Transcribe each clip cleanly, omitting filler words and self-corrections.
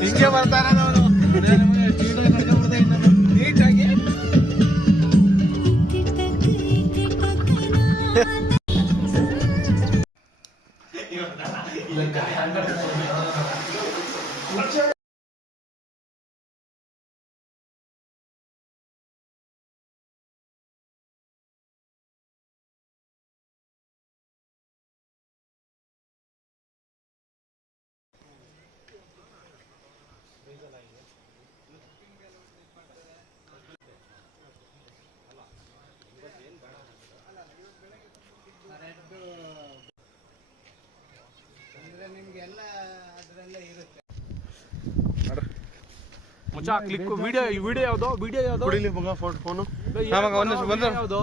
ಹಿಂಗೆ ಬರ್ತಾನೆ ಅವನು ನೀಟಾಗಿ ಮಚ್ಚಾ ಕ್ಲಿಕ್ ವಿಡಿಯೋ ಯಾವ್ದು ಕುಡಿಲಿ ಮಗ ಫೋನು ಯಾವ್ದು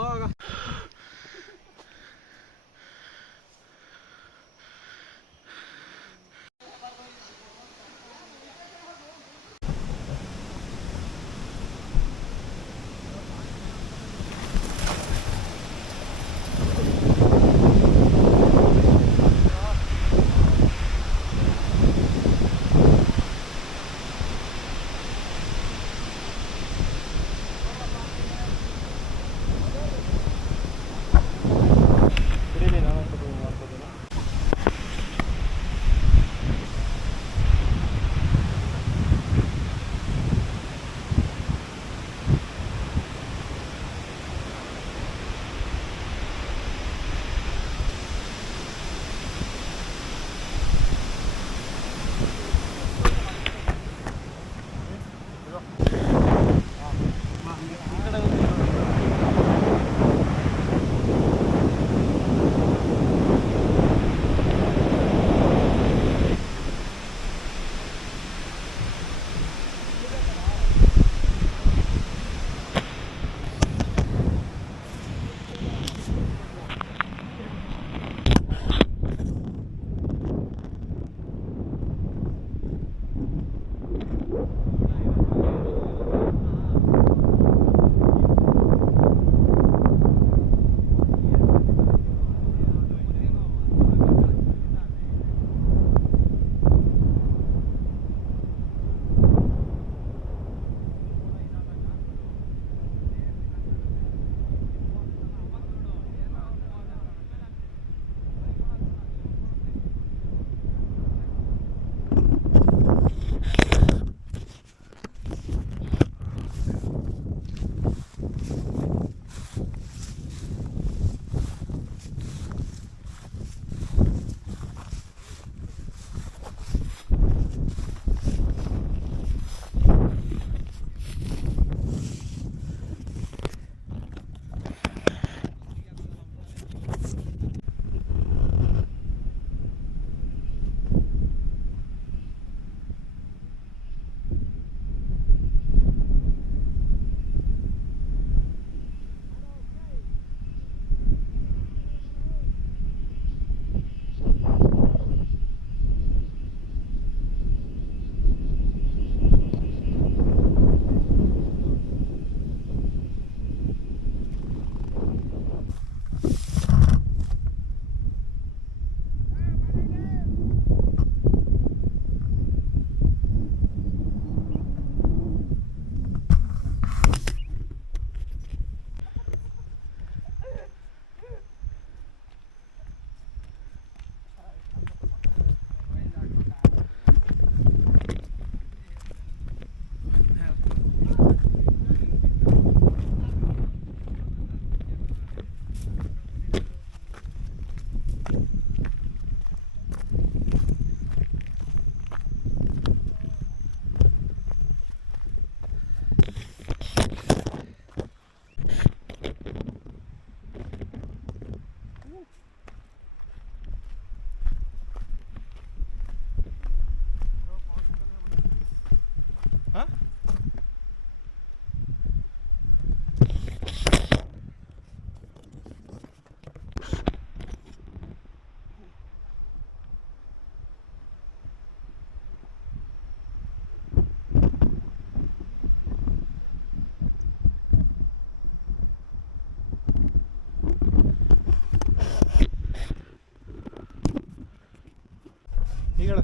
ಈಗ ಹೇಳು.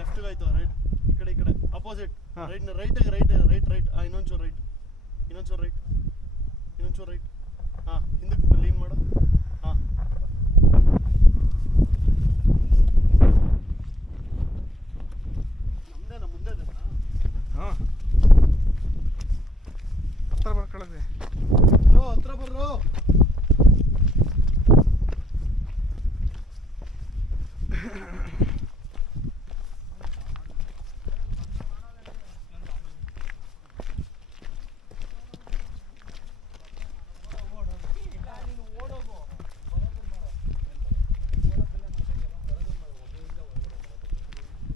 ಲೆಫ್ಟ್ ಆಯ್ತು ರೈಟ್ ಈ ಕಡೆ ಅಪೋಸಿಟ್ ಹಾ. ರೈಟ್ ಇನ್ನೊಂಚೂರು ರೈಟ್ ಹಾ ಹಿಂದಕ್ಕೆ ಲೀನ್ ಮಾಡು ಹಾ ನಮ್ದೇನಾ ಮುಂದೆದೇನಾ ಹಾಂ ಹತ್ರ ಬರ್ಕೊಳ್ಳೋದೆ. ಹತ್ರ ಬರ್ರೋ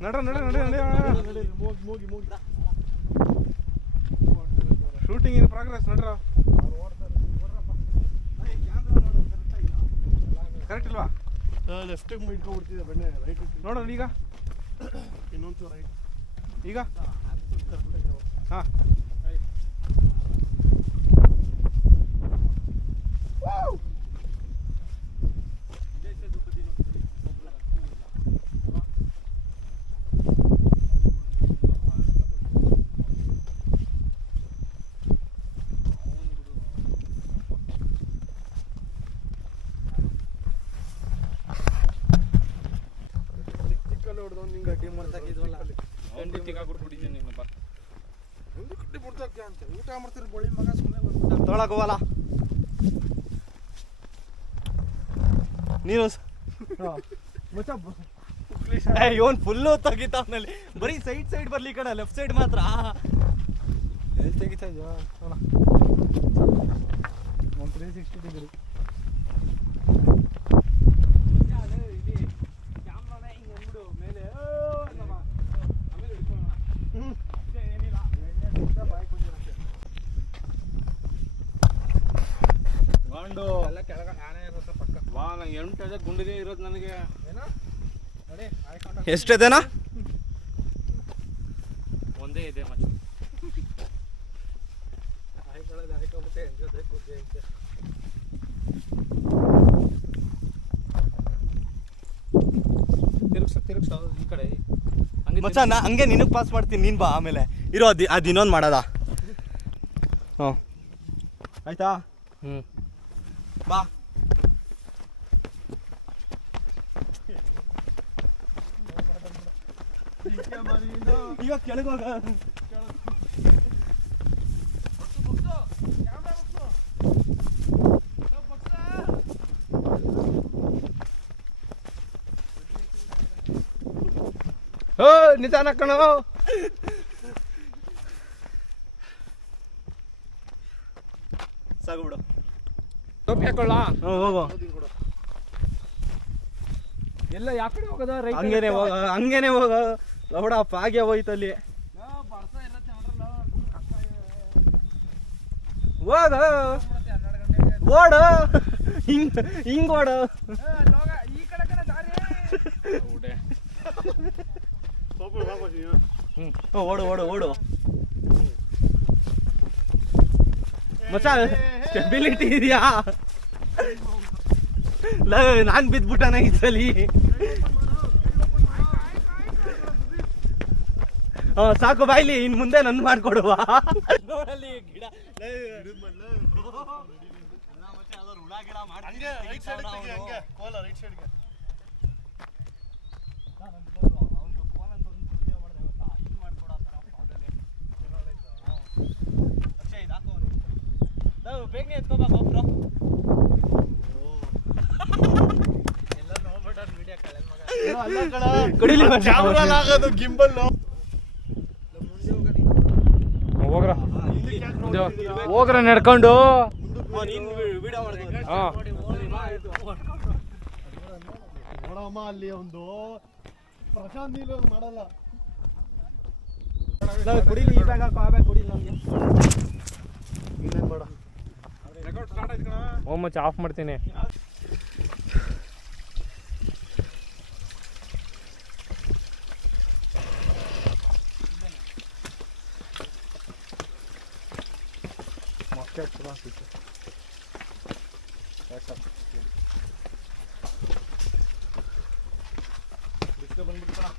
ನಡ್ರ ಮೂಗಿ ಶೂಟಿಂಗ್ ಇನ್ ಪ್ರೋಗ್ರೆಸ್ ನಡ್ರ. ಕರೆಕ್ಟ್ ಇಲ್ವಾ? ಲೆಫ್ಟಿಗೆ ಇಟ್ಕೊಂಡ್ಬಿಡ್ತಿದ್ದೆ ಬೆಣ್ಣೆ ರೈಟ್ ನೋಡೋಣ ಈಗ. ಇನ್ನೊಂಚೂರು ರೈಟ್ ಈಗ ಹಾಂ ಚಿಕ್ಕಲ್ಲಿ ಹೊಡೆದವ್ ನಿಂಗೆ ಗಡ್ಡಿ ಮಾಡ್ತಾಕಿದ್ವಲ್ಲ ಊಟ ಮಾಡ್ತಿರ್ ಬಳಿ ಮಗ ಸುಮ್ಮನೆ ತೊಗೊಳಕೋವಲ್ಲ ನೀನು ಇವನ್ ಫುಲ್ಲು ತೆಗಿತಾವ್ನಲ್ಲಿ. ಬರೀ ಸೈಡ್ ಬರ್ಲಿ ಕಣ, ಲೆಫ್ಟ್ ಸೈಡ್ ಮಾತ್ರ ಎಲ್ಲಿ ತೆಗಿತಾ ಇದೆಯಾ? ಒಂದು 360 ಡಿಗ್ರಿ ಗುಂಡಿನೇ ಇರೋದು ನನಗೆ. ಎಷ್ಟಿದೆನಾ? ಒಂದೇ ಇದೆ ಮತ್ತೆ. ತಿರುಗ್ಸ ಈ ಕಡೆ ಮಚ್ಚ ನಾ ಹಂಗೆ ನಿನಗೆ ಪಾಸ್ ಮಾಡ್ತೀನಿ, ನೀನು ಬಾ ಆಮೇಲೆ. ಇರೋ ಅದು ಇನ್ನೊಂದು ಮಾಡೋದ. ಹ್ಞೂ ಆಯ್ತಾ? ಹ್ಞೂ ಬಾ. ಈಗ ಕೆಳಗೋಗ. ಓ ನಿಧಾನ ಕಣೋ. ಸಾಕು ಬಿಡು. ಟೋಪಿ ಹಾಕೊಳ್ಳ. ಹ್ಞೂ ಹೋಗು. ಎಲ್ಲ ಯಾವ ಕಡೆ ಹೋಗೋದ? ಹಂಗೇನೆ ಹೋಗ ಲೌಡ ಪಾಗೆ ಹೋಯ್ತಲ್ಲಿ. ಹೋಗ ಓಡು, ಹಿಂಗ್ ಓಡು. ಓಡು ಮಚ್ಚ. ಸ್ಟೆಬಿಲಿಟಿ ಇದೆಯಾ? ನಾನ್ ಬಿದ್ಬಿಟ್ಟನ ಈ ಸಲಿ. ಸಾಕು ಬಾಯ್ಲಿ, ಇನ್ ಮುಂದೆ ನನ್ ಮಾಡ್ಕೊಡುವ. ನೋಡಲ್ಲಿ ಗಿಡ ಬೇಗನೆ ಎತ್ಕೋಬಾ ಗೊಬ್ರು. ಕುಡಿಲಿ ಆಗೋದು ಗಿಂಬಲ್ ಹೋಗ್ರ ನಡ್ಕೊಂಡು. ನೋಡಮ್ಮ ಅಲ್ಲಿ ಒಂದು ಪ್ರಶಾಂತ್ ನೀನು ಮಾಡಲ್ಲ. ಕುಡಿಲಿ, ಈ ಬ್ಯಾಗ್ ಹಾಕೋ, ಆ ಬ್ಯಾಗ್ ಕುಡಿಲಿ ನಮ್ಗೆ. ಇನ್ನೇನು ಬೇಡ. ಓ ಮಚ್ಚ ಆಫ್ ಮಾಡ್ತೀನಿ. ಬಂದ್ಬಿಡ್ತಾ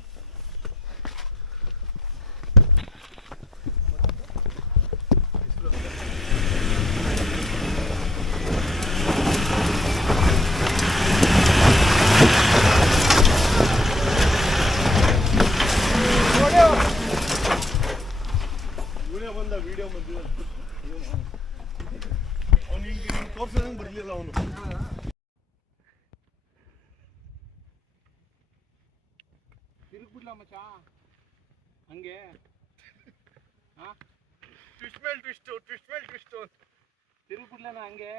ಬಂದ ವಿಡಿಯೋ ಮಧ್ಯೆ ಅವನಿಗೆ ತೋರ್ಸೋದಂಗೆ ಬರಲಿಲ್ಲ ಅವನು. ತಿರುಗ್ಬಿಡ್ಲ ಮಚ್ಚ ಹಂಗೆ ಟ್ವಿಸ್ಟ್ ಮೇಲೆ ಟ್ವಿಸ್ಟು ತಿರುಗ್ಬಿಡ್ಲನ ಹಂಗೆ.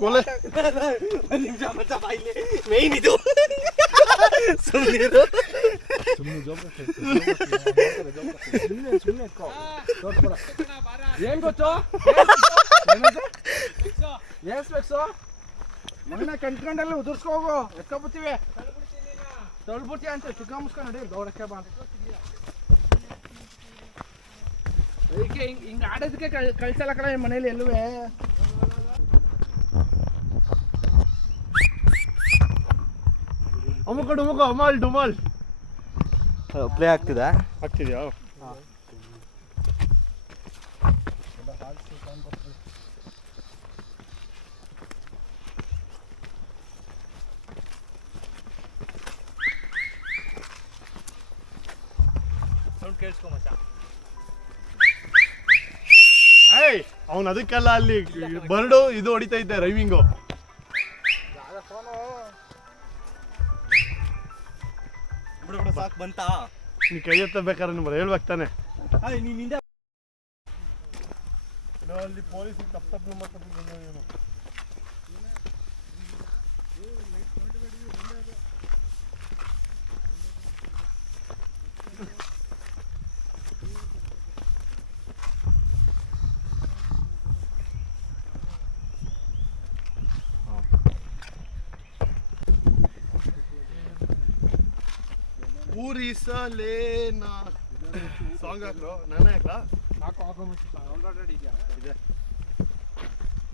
ಕೊಲೆ ಒಂದು ನಿಮಿಷ ಮಚ್ಚ ಬಾಯಿಲಿ ಮೇಯ್ನ್ ಇದು ಸುಮ್ಮನಿರು. ಏನ್ ಗೊತ್ತು ಏನ್ಸ್ಬೇಕು ಮೊನ್ನೆ ಕಂಡ್ಕೊಂಡಲ್ಲಿ ಉದುರ್ಸ್ಕೋಗು ಎತ್ಕೊಬತ್ತೀವಿ ತೊಳ್ಬಿಡ್ತೀಯ ಅಂತ ಚಿಕ್ಕ ಮುಸ್ಕೊಂಡು ನಡಿ ಗೌರಕ್ಕೆ ಬಾ. ಅದಕ್ಕೆ ಹಿಂಗ ಆಡೋದಕ್ಕೆ ಕಳ್ಸಲ್ಲ ಕಡೆ ಮನೇಲಿ ಎಲ್ಲುವೆ. ಅಮುಕ ಡುಮುಕ ಅಮಾಲ್ ಡುಮಾಲ್ ಪ್ಲೇ ಆಗ್ತಿದೆ. ಆಗ್ತಿದ್ಯಾ? ಸೌಂಡ್ ಕೇಳಿಸ್ಕೊ ಮಚ್ಚ. ಏಯ್ ಅವನು ಅದಕ್ಕೆಲ್ಲ ಅಲ್ಲಿ ಬರ್ಡು ಇದು ಹೊಡಿತಾ ಇದ್ದೆ ರೈವಿಂಗು. ಬಿಡು ಸಾಕು ಬಂತಾ? ನೀ ಕೈ ಎತ್ತಬೇಕಾದ್ರೆ ನಿಮ್ಗೆ ಹೇಳ್ಬೇಕು ತಾನೆ. ನೀನು ಹಿಂದೆ ಅಲ್ಲಿ ಪೊಲೀಸ್ ತಪ್ಪು ಮಾತಾಡ್ತಿದ್ದಾನೆ. ಪೂರಿಸಲೇನಾ ಸಾಂಗ್ ಹಾಕ್ರು ನಾನೇ ಹಾಕ್ಲಾ? ಇದೆ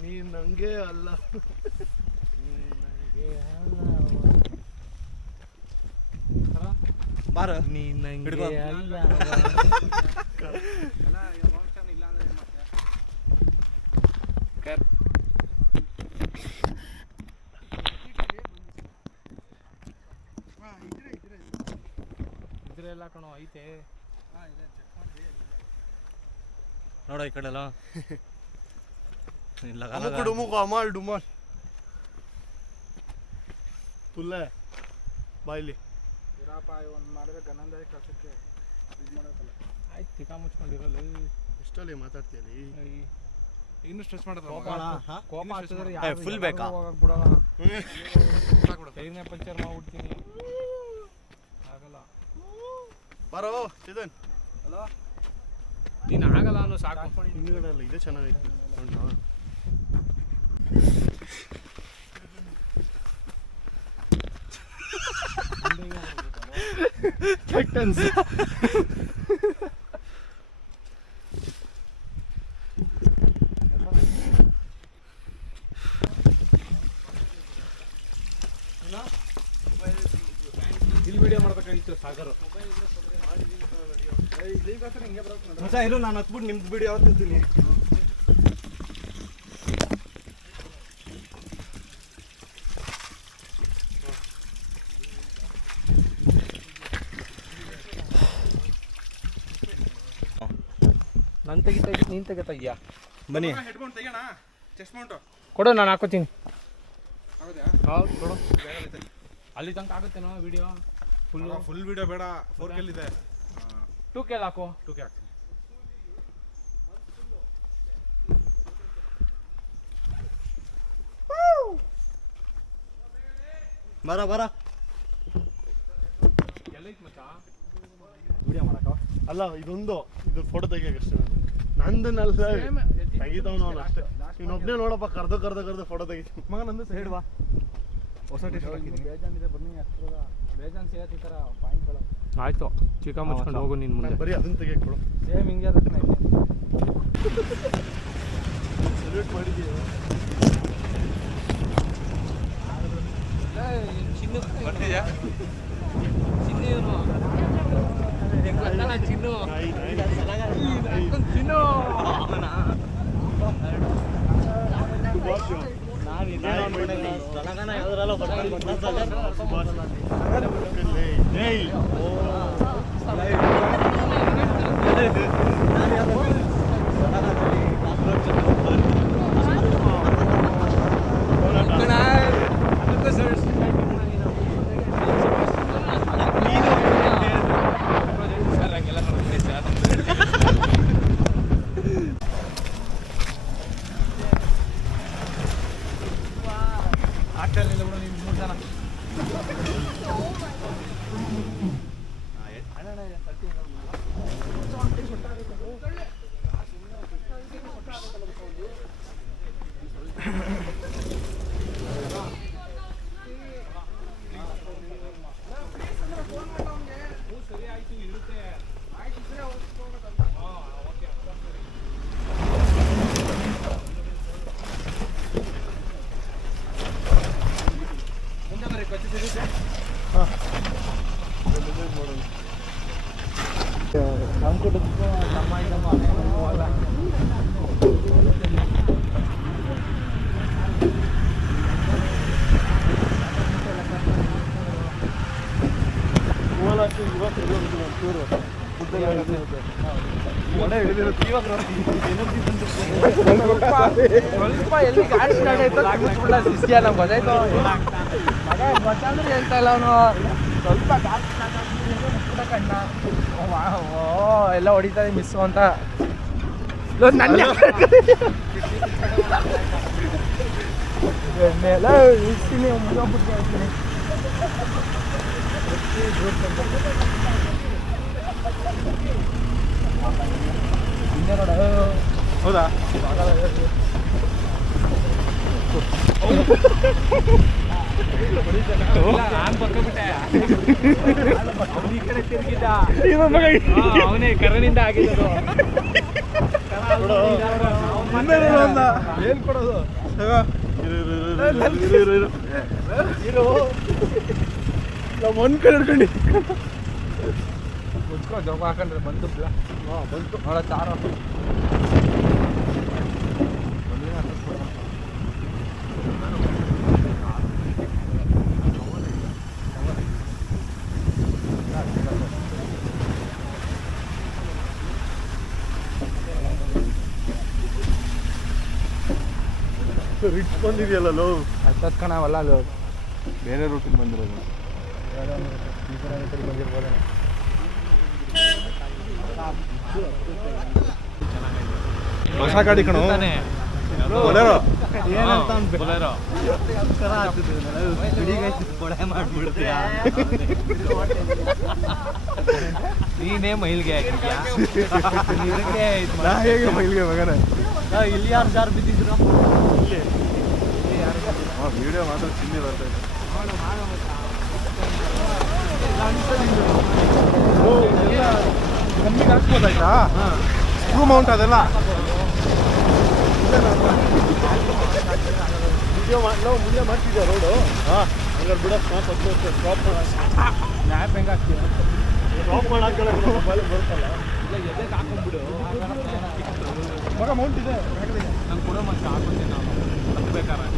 ನೀ ನಂಗೆ ಅಲ್ಲ ಬಾರ ನೀ ಹಿಡ್ಕೊ. ನಂಗೆ ಅಲ್ಲ ಇದ್ರೆಲ್ಲ ಕಣೋ ಐತೆ. ನೋಡೋ ಈ ಕಡೆ ಎಲ್ಲ ಇಲ್ಲ ಅಮುಕ ಡುಮುಕ ಅಮಾಲ್ ಡುಮಾಲ್ ತುಲ್ಲೆ ಬಾಯ್ಲಿ ಒಂದು ಮಾಡಿದ್ರೆ ಗನಂದಾಯ ಕಳ್ಸಕ್ಕೆ ಇದು ಮಾಡೋಕ್ಕಲ್ಲ. ಆಯ್ತು ಚಿಕ್ಕ ಮುಚ್ಕೊಂಡಿರಲ್ಲ ಎಷ್ಟಲ್ಲಿ ಮಾತಾಡ್ತೀಯಲ್ಲಿ? ಇನ್ನು ಸ್ಟ್ರೆಸ್ ಮಾಡೋದು ಕೋಪ ಹಚ್ಚಿದ್ರೆ ಫುಲ್ ಬೇಕಾ? ಬಿಡಲ್ಲ ಕೈನೇ ಪಂಚರ್ ಮಾಡ್ಬಿಡ್ತೀನಿ. ಆಗಲ್ಲ ಬರೋ ಚೇತನ್. ಹಲೋ ನೀನು ಆಗಲ್ಲ ಅನ್ನೋ ಸಾಕು. ಹಿಂದ್ಗಡೆ ಅಲ್ಲ ಇದೇ ಚೆನ್ನಾಗೈತೆ ನೋಡ್ನಾ? ಕ್ಯಾಪ್ಟನ್ಸ್ ಇಲ್ಲಿ ವಿಡಿಯೋ ಮಾಡ್ಬೇಕಾಗಿತ್ತು ಸಾಗರು. ಮಚ್ಚ ಇರು, ನಾನು ಹತ್ಬಿಟ್ಟು ನಿಮ್ದು ವಿಡಿಯೋ ಯಾವತ್ತಿರ್ತೀನಿ. ನಾನು ತೆಗಿತಾ ನೀನು ತೆಗಿತಾ ಇದೆಯಾ? ಬನ್ನಿ ಹೆಡ್ಫೋನ್ ತೆಗೋಣ. ಚೆಸ್ಟ್ ಮೌಂಟು ಕೊಡು, ನಾನು ಹಾಕೋತೀನಿ. ಹೌದಾ? ಕೊಡು ಅಲ್ಲಿ ತನಕ ಆಗುತ್ತೇನೋ ವಿಡಿಯೋ ಫುಲ್ ವಿಡಿಯೋ ಬೇಡ 4K ಇದೆ 2K ಹಾಕು 2K ಹಾಕ್ತೀನಿ. ಬರ ಬರ ಎಲ್ಲೈತ್ ಮಚ್ಚ ವಿಡಿಯೋ ಮಾಡಕ್ಕ ಅಲ್ಲ ಇದು ಫೋಟೋ ತೆಗಿಯಕ್ಕಷ್ಟೇ ನಂದನ್ನೆಲ್ಲ ತೆಗಿತಾವನು ಅವನು ಅಷ್ಟೇ ಇನ್ನೊಬ್ಬನೇ ನೋಡಪ್ಪ ಕರ್ದು ಫೋಟೋ ತೆಗಿತೀನಿ ಮಗ ನಂದು ಸೈಡ್ ಬಾ ಹೊಸ ಟಿ ಶರ್ಟ್ ಹಾಕಿದ್ದೀನಿ ಬೇಜಾನಿದೆ ಬನ್ನಿ ಹತ್ತಿರದ ಬೇಜಾನ್ ಸಿಗತ್ತೆ ಈ ಥರ ಪಾಯಿಂಟ್ಗಳು ಆಯ್ತು ಚಿಕ್ಕ ಮುಚ್ಕೊಂಡು ಹೋಗು ನೀನು ಮುಂದೆ ಬರೀ ಅದನ್ನ ತೆಗಿಯಕ್ಕೆ ಕೊಡು ಸೇಮ್ ಹಿಂಗೆ ಅದಕ್ಕೆ ಸಲ್ಯೂಟ್ ಮಾಡಿದ್ದೀವಿ ಚಿನ್ನು ಬರ್ತಿದ್ಯಾ ಚಿನ್ನು ಚಿನ್ನು ಚಿನ್ನು ಸ್ವಲ್ಪ ಎಲ್ಲಿ ಗಾಡಿ ಸ್ಟಾರ್ಟ್ ಆಯ್ತು ಶಿಸ್ತಿಯ ನಮ್ಗೆ ಗೊತ್ತಾಯ್ತು ಮಗ ಗೊತ್ತಾದ್ರೆ ಹೇಳ್ತಾ ಇಲ್ಲ ಅವನು ಸ್ವಲ್ಪ ಗಾಡಿ ಸ್ಟಾರ್ಟ್ ಆಗ್ಬಿಟ್ಟು ಕಣ್ಣ ಓ ಎಲ್ಲ ಹೊಡಿತಾರೆ ಮಿಸ್ಸು ಅಂತ ನನ್ನ ಇರ್ತೀನಿ ಮುಗಿಸ್ಬಿಟ್ಟು ಹೇಳ್ತೀನಿ ಹೌದಾ ಅವನೇ ಕರಣಿಂದ ಆಗಿದ್ದು ಏನ್ ಕೊಡೋದು ನಾವು ಒಂದ್ ಕಡೆ ಹಿಡ್ಕೊಂಡು ಮುಚ್ಕೋ ಜೋಗ ಹಾಕೊಂಡ್ರೆ ಬಂತು ಬಂತು ನೋಡ ಚಾರು ರಿಚ್ ಬಂದಿದೆಯಲ್ಲ ಲೋ ಹತ್ತತ್ತು ಕಣ ಅವಲ್ಲ ಅದು ಬೇರೆ ರೂಟಿಗೆ ಬಂದಿರೋದು ಬಂದಿರ್ಬೋದು ಹೊಸ ಗಾಡಿ ಕಣೋ ಬೊಲೆರೋ ನೀನೇ ಮೈಲ್ಗೆ ಹೇಗೆ ಮೈಲ್ಗೆ ಮಗನೇ ಇಲ್ಲಿ ಯಾರು ಬಿದ್ದಿದ್ರು ವಿಡಿಯೋ ಮಾತ್ರ ಚಿನ್ನಿ ಬರ್ತಾ ಇದೆ ಕಮ್ಮಿಗೆ ಹಾಕ್ಬೋದಾಯ್ತಾ ಸ್ಕ್ರೂ ಮೌಂಟ್ ಅದೆಲ್ಲ ವಿಡಿಯೋ ನಾವು ಮುಂದೆ ಮಾಡ್ತಿದ್ದೆ ರೋಡು ಹಾಂ ಹಂಗಾರೆ ಬಿಡೋ ಸ್ಟಾಪ್ ಸ್ಟಾಪ್ ಮ್ಯಾಪ್ ಹೆಂಗೆ ಹಾಕ್ತೀವಿ ಸ್ಟಾಪ್ ಮಾಡಿ ಹಾಕೊಳ್ಳೋ ಮೊಬೈಲ್ ಬರುತ್ತಲ್ಲ ಇಲ್ಲ ಎದಕ್ಕೆ ಹಾಕೊಂಡ್ಬಿಡು ಮಗ ಮೌಂಟ್ ಇದೆ ನಂಗೆ ಕೊಡೋ ಮತ್ತೆ ಹಾಕೊತೀನಿ ನಾನು ಹತ್ಬೇಕಾರೆ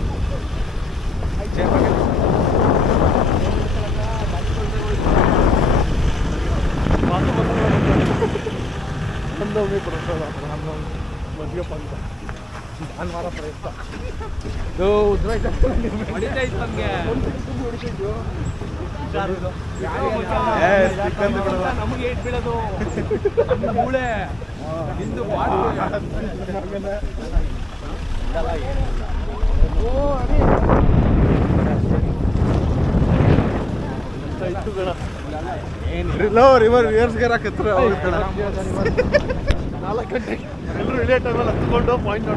ಬಂದವೇ ಬರುತ್ತಲ್ಲ ಮಧ್ಯ ಪಂತ ಭಾನುವಾರ ಪ್ರಯುಕ್ತ ನಮಗೆ ಏಟ್ ಬೀಳೋದು ಮೂಳೆ ನಿಂದು ರಿವರ್ಸ್ ಗೇರ್ ಹಾಕಿದ್ರೆ 4 ಗಂಟೆ ಎಲ್ಲರೂ ಇದೇ ಟೈಮಲ್ಲಿ ಹತ್ಕೊಂಡು ಪಾಯಿಂಟ್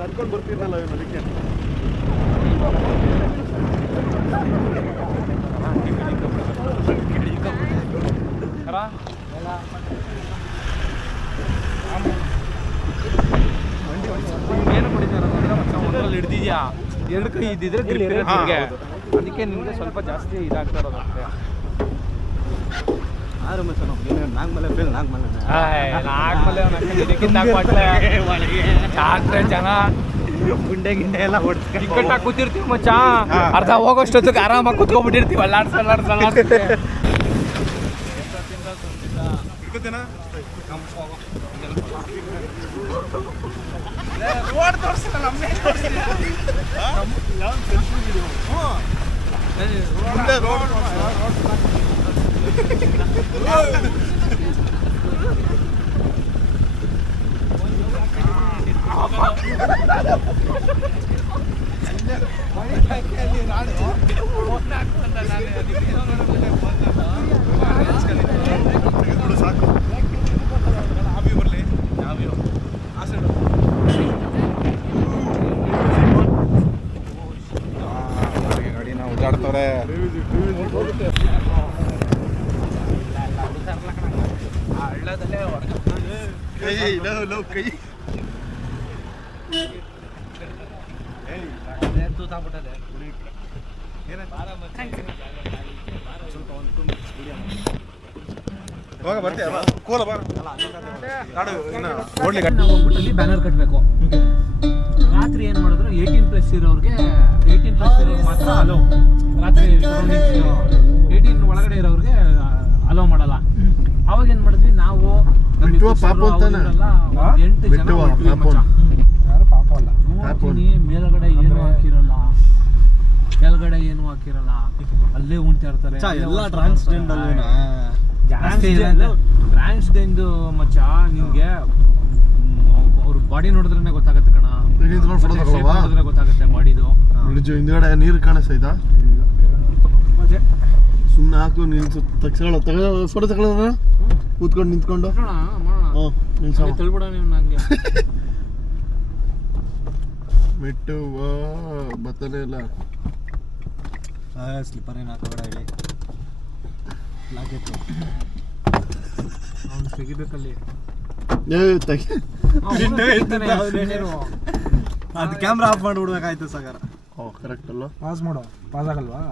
ನಡ್ಕೊಂಡು ಬರ್ತಿದ್ದಲ್ಲ ಅದಕ್ಕೆ ಏನು ಕುಡಿತಾರ ಹಿಡ್ದಿದ್ಯಾ 2 ಕೈ ಇದ್ದಿದ್ರೆ ಗ್ರಿಪ್ ಇರುತ್ತೆ ಅದಕ್ಕೆ ನಿಮಗೆ ಸ್ವಲ್ಪ ಜಾಸ್ತಿ ಇದಾಗ್ತಾ ಇರೋದು ಅಷ್ಟೇ. ಜನ ಗುಂಡೆ ಗಿಂಡೆ ಎಲ್ಲ ಹೊಡ್ಸ್ಕೊಂಡು ಟಿಕೆಟ್ ಕೂತಿರ್ತೀವಿ ಮಚ್ಚ, ಅರ್ಧ ಹೋಗೋಷ್ಟೊತ್ತಿಗೆ ಆರಾಮಾಗಿ ಕೂತ್ಕೊಂಡ್ಬಿಟ್ಟಿರ್ತೀವಿ. ಅಲ್ಲಾಡ್ಸಲ್ಲಾಡ್ಸಲ್ಲಾಡ್ಸುತ್ತೆ ರೋಡ್ ತೋರಿಸಿಲ್ಲ ನಮ್ಮೇ ಸಾಕು ಗಾಡಿನ ಓಡಾಡ್ತವ್ರೆ. ಹಳ್ಳದಲ್ಲೇ ಕೈ ತೂತಾಗ್ಬಿಟ್ಟದೆ. ನಾವು ಹೋಗ್ಬಿಟ್ಟಲ್ಲಿ ಬ್ಯಾನರ್ ಕಟ್ಟಬೇಕು. ರಾತ್ರಿ ಏನು ಮಾಡಿದ್ರು 18+ ಇರೋರಿಗೆ 18+ ಇರೋರಿಗೆ ಮಾತ್ರ ಅಲೋ. ರಾತ್ರಿ 18 ಒಳಗಡೆ ಇರೋರಿಗೆ ಅಲೋ ಮಾಡಲ್ಲ. ಅವಾಗ ಏನು ಮಾಡಿದ್ವಿ ನಾವು 8 ಜನ ನೋಡ್ತೀನಿ, ಮೇಲ್ಗಡೆ ಏನು ಹಾಕಿರಲ್ಲ, ಕೆಳಗಡೆ ಏನು ಹಾಕಿರಲ್ಲ, ಅಲ್ಲೇ ಉಣ್ತಾ ಇರ್ತಾರೆ. ಎಲ್ಲ ಟ್ರಾನ್ಸ್ಜೆಂಡರ್ ಟ್ರಾನ್ಸ್ಜೆಂಡ್ ಮಚ್ಚ. ನಿಮ್ಗೆ ಅವ್ರ ಬಾಡಿ ನೋಡಿದ್ರೆ ಗೊತ್ತಾಗತ್ತೆ ಕಣ, ನೋಡಿದ್ರೆ ಗೊತ್ತಾಗುತ್ತೆ ಬಾಡಿದು. ಹಿಂದ್ಗಡೆ ನೀರು ಕಾಣಿಸ್ತೈತಾ? ಸುಮ್ಮನೆ ಹಾಕು ನಿಲ್ಸು, ಫೋಟೋ ತಗೊಳ್ಳೋಣ ಕೂತ್ಕೊಂಡು ನಿಂತ್ಕೊಂಡು. ತಳ್ಬಿಡ ನೀವು ನಂಗೆ ಮೆಟ್ಟು ಬತ್ತನೇ ಇಲ್ಲ. ಸ್ಲಿಪ್ಪರ್ ಏನು ಹಾಕೋಬೇಡ ಹೇಳಿ ಅವ್ನು ತೆಗಿಬೇಕಲ್ಲಿ. ಅದು ಕ್ಯಾಮ್ರಾ ಆಫ್ ಮಾಡಿಬಿಡ್ಬೇಕಾಯ್ತು ಸಾಗರ. ಕರೆಕ್ಟ್ ಅಲ್ಲ? ಪಾಸ್ ಮಾಡೋ, ಪಾಸ್ ಆಗಲ್ವಾ?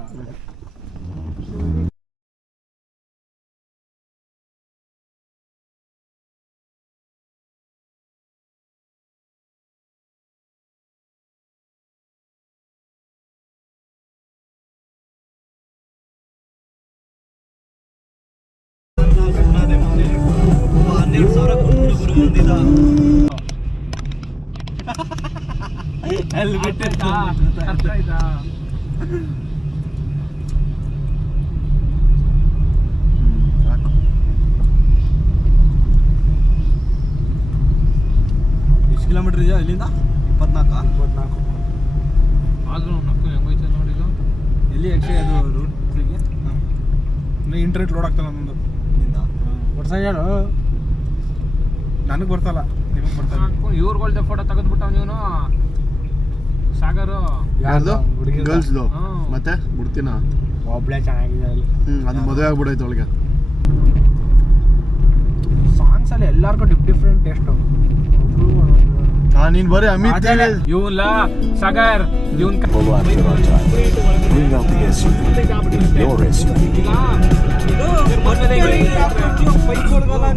ಅಲ್ಲಿ ಬಿಟ್ಟಿರ್ತಾ ಅರ್ಥ ಆಯ್ತಾ? ಎಷ್ಟು ಕಿಲೋಮೀಟರ್ ಇದೆಯಾ ಇಲ್ಲಿಂದ? 24 ಆದ್ರೂ ನಕ್ಕು ಹೆಂಗೋಯ್ತು ನೋಡಿಲ್ಲ. ಎಲ್ಲಿ ಆ್ಯಕ್ಚುಲಿ ಅದು ರೂಟ್ಗೆ ಇಂಟರ್ನೆಟ್ ಲೋಡ್ ಆಗ್ತಲ್ಲ ನಮ್ಮದು. ವರ್ಷ ಹೇಳು, ನನಗೆ ಬರ್ತಲ್ಲ, ನಿಮಗೆ ಬರ್ತಲ್ಲ. ಇವ್ರುಗಳ್ದೆ ಫೋಟೋ ತೆಗೆದ್ಬಿಟ್ಟವ್ ನೀನು ಸಾಗರು. ಯಾರ್ದು? ಗರ್ಲ್ಸ್ದು. ಮತ್ತೆ ಬಿಡ್ತೀನ ಒಬ್ಳೆ ಚೆನ್ನಾಗಿದೆ ಅಲ್ಲಿ. ಅದು ಮದುವೆ ಆಗ್ಬಿಡೈತೆ ಅವಳಿಗೆ. ಸಾಂಗ್ಸ್ ಅಲ್ಲಿ ಎಲ್ಲಾರ್ಗೂ ಡಿಫ್ರೆಂಟ್ ಟೇಸ್ಟ್. ನೀನ್ ಬರೀ ಅಮಿತ್ ಇವನ್ಲ ಸಾಗರ್ ಇವನ್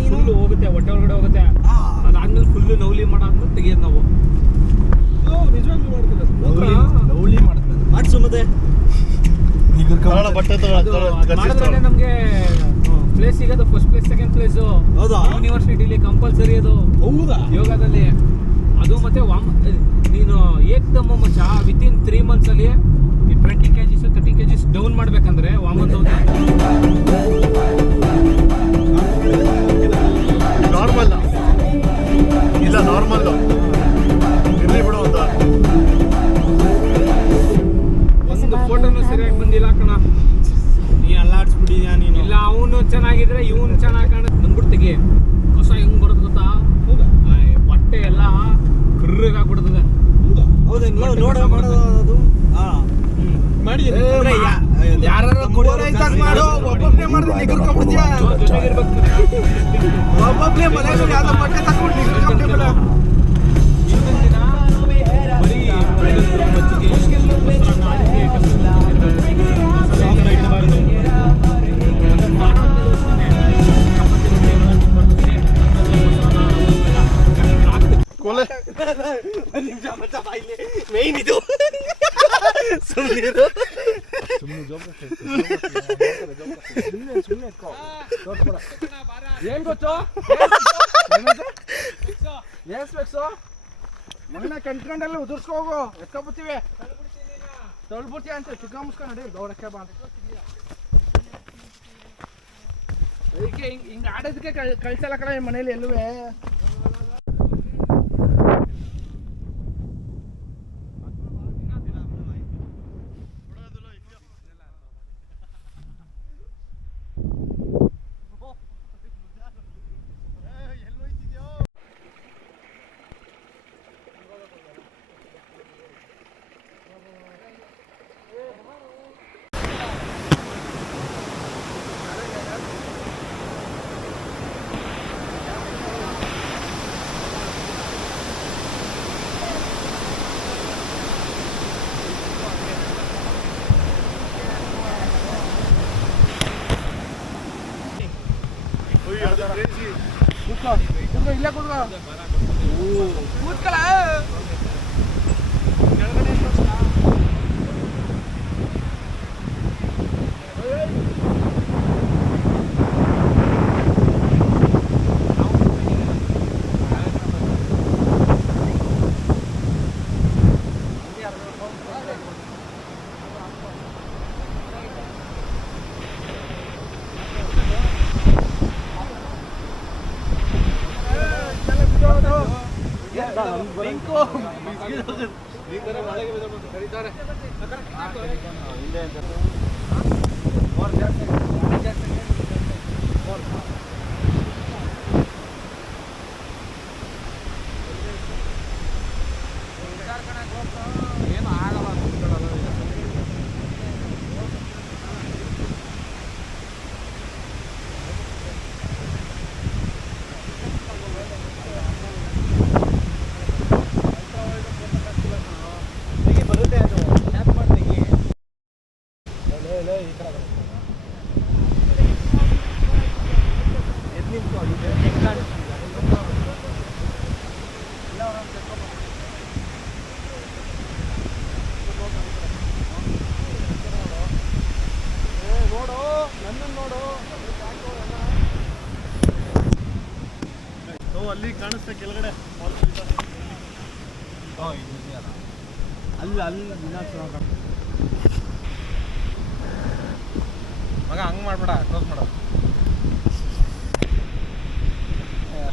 ಫುಲ್ ಹೋಗುತ್ತೆ, ಹೊಟ್ಟೆ ಒಳಗಡೆ ಹೋಗುತ್ತೆ. ಅದಾದ್ಮೇಲೆ ಫುಲ್ ನೌಲಿ ಮಾಡಾದ್ಮೇಲೆ ತೆಗಿಯೋದು ನಾವು. ಲವ್ಲಿ ಮಾಡ್ತಾರೆ ಮಾಡಿಸು. ಮತ್ತೆ ಬಟ್ಟೆ ಮಾಡಿದ್ರೆ ನಮ್ಗೆ ಪ್ಲೇಸ್ ಸಿಗೋದು ಫಸ್ಟ್ ಪ್ಲೇಸ್ ಸೆಕೆಂಡ್ ಪ್ಲೇಸು. ಹೌದಾ? ಯೂನಿವರ್ಸಿಟಿಲಿ ಕಂಪಲ್ಸರಿ ಅದು. ಹೌದಾ? ಯೋಗದಲ್ಲಿ ಅದು ಮತ್ತೆ ನೀನು ಏಕ್ದಮ್ಮ ಮಚ್ಚ ವಿತಿನ್ 3 months ಅಲ್ಲಿ 20 kgs 30 kgs ಡೌನ್ ಮಾಡ್ಬೇಕಂದ್ರೆ ವಾಮನ್ ನಾರ್ಮಲ್ ಇಲ್ಲ, ನಾರ್ಮಲ್ಲು ಇರ್ಲಿ ಬಿಡು ಅಂತ. ಒಂದು ಫೋಟೋನು ಸರಿಯಾಗಿ ಬಂದಿಲ್ಲ ಕಣ. ನೀ ಅಲ್ಲಾಡ್ಸ್ಬಿಟ್ಟಿದ್ಯಾ ನೀನು. ಇಲ್ಲ, ಅವನು ಚೆನ್ನಾಗಿದ್ರೆ ಇವನು ಚೆನ್ನಾಗಿ ಕಾಣ ಬಂದ್ಬಿಡ್ತಿಗೆ. ಹೊಸ ಹೆಂಗ್ ಬರೋದು ಗೊತ್ತಾ? ಬಟ್ಟೆ ಎಲ್ಲ ಕರ್ರಗಾಗ್ಬಿಡ್ತದೆ. ಹೌದಾ? ನೋಡ ಮಾಡೋದು ಅದು. ಹಾಂ ಮಾಡಿದ್ದೀನಿ. ಯಾರು ಮಾಡು, ಒಬ್ಬೊಬ್ಬನೇ ಮಾಡಿದ್ರೆ ನಿಗರ್ಕೊಂಡ್ಬಿಡ್ತೀಯ. ಒಬ್ಬೊಬ್ಬನೇ ಮನೆಯಲ್ಲಿ ಯಾವ್ದೋ ಬಟ್ಟೆ ತಗೊಂಡು ನಿಗರ್ಕೊಂಡ್ಬಿಡ. ಕೊಲೆ ಮೇನ್ ಇದು ಸುಮ್ಮನಿರು. ಏನ್ ಗೊತ್ತು? ಏನ್ಸ್ಬೇಕು ಮಗನ ಕಂಡ್ಕೊಂಡಲ್ಲಿ ಉದುರ್ಸ್ಕೋಗು, ಎತ್ಕೊಬಿಡ್ತೀವಿ. ತೊಳ್ಬಿಡ್ತೀಯ ಅಂತ ಚಿಕ್ಕ ಮುಸ್ಕೊಂಡು ನಡಿ ಗೌರಕ್ಕೆ ಬಾ. ಅದಕ್ಕೆ ಹಿಂಗ ಆಡೋದಕ್ಕೆ ಕಳ್ಸಲ್ಲ ಕಣ ಮನೇಲಿ ಎಲ್ಲುವೆ. ಇಲ್ಲೇ ಕೂತ್ಕೋ. ಕೂತ್ಕಳ. ಅಲ್ಲಿ ಕಾಣಿಸ್ತಾ ಕೆಳಗಡೆ ಅಲ್ಲಿ ಮಗ ಹಂಗೆ ಮಾಡ್ಬೇಡ, ಕ್ಲೋಸ್ ಮಾಡು.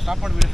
ಸ್ಟಾಪ್ ಮಾಡಿಬಿಡಿ.